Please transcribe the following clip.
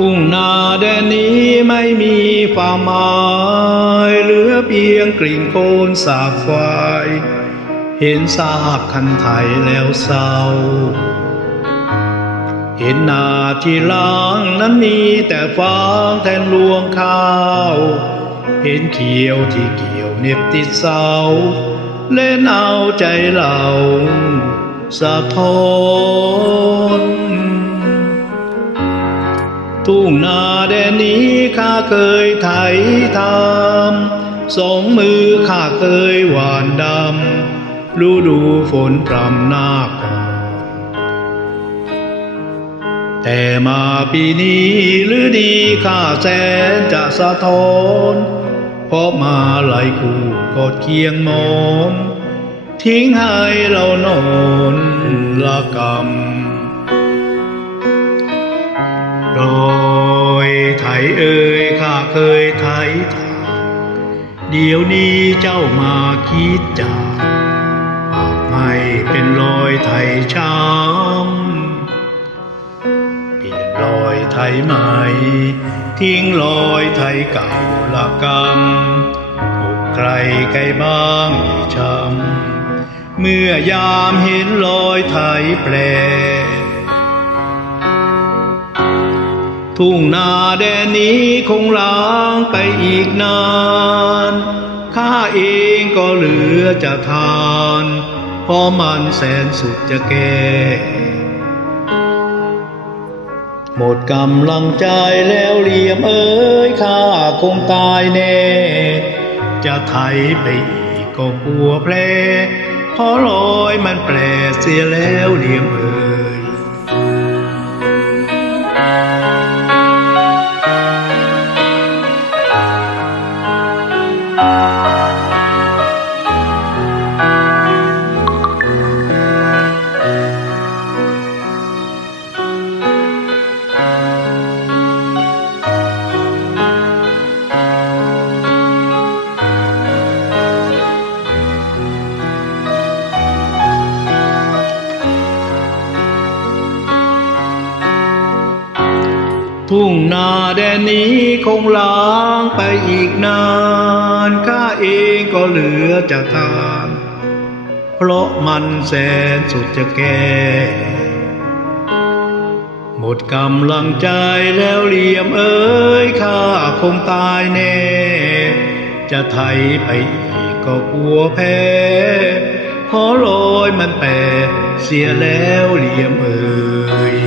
ทุ่งนาแดนนี้ไม่มีความหมายเหลือเพียงกลิ่นโคลนสาบควายเห็นซากคันไถแล้วเศร้าเห็นนาที่ล้างนั้นมีแต่ฟางแทนรวงข้าวเห็นเขียวที่เกี่ยวเหน็บติดเสาเล่นเอาใจเราสะท้อนทุ่งนาแดนนี้ข้าเคยไถทำสองมือข้าเคยหว่านดำฤดูฝนพรำหน้าก่อนแต่มาปีนี้ฤดีข้าแสนจะสะท้อนเพราะมาหลายคู่กอดเคียงมองทิ้งให้เรานอนละกำรอยไถเอ่ยข้าเคยไถทางเดี๋ยวนี้เจ้ามาคิดจากปากให้เป็นรอยไถช้ำเปลี่ยนรอยไถใหม่ทิ้งรอยไถเก่าละกำอกใครไกลบ้างช้ำเมื่อยามเห็นรอยไถแปลทุ่งนาแดนนี้คงล้างไปอีกนานข้าเองก็เหลือจะทานเพราะมันแสนสุดจะแก่หมดกำลังใจแล้วเหลี่ยมเอ้ยข้าคงตายแน่จะไถไปอีกก็กลัวแผลเพราะรอยมันแปลเสียแล้วเหลี่ยมเอ้ยทุ่งนาแดนนี้คงล้างไปอีกนานข้าเองก็เหลือจะทานเพราะมันแสนสุดจะแก่หมดกำลังใจแล้วเหลี่ยมเอ้ยข้าคงตายแน่จะไถไปอีกก็กลัวแพ้เพราะรอยมันแปดเสียแล้วเหลี่ยมเอ้ย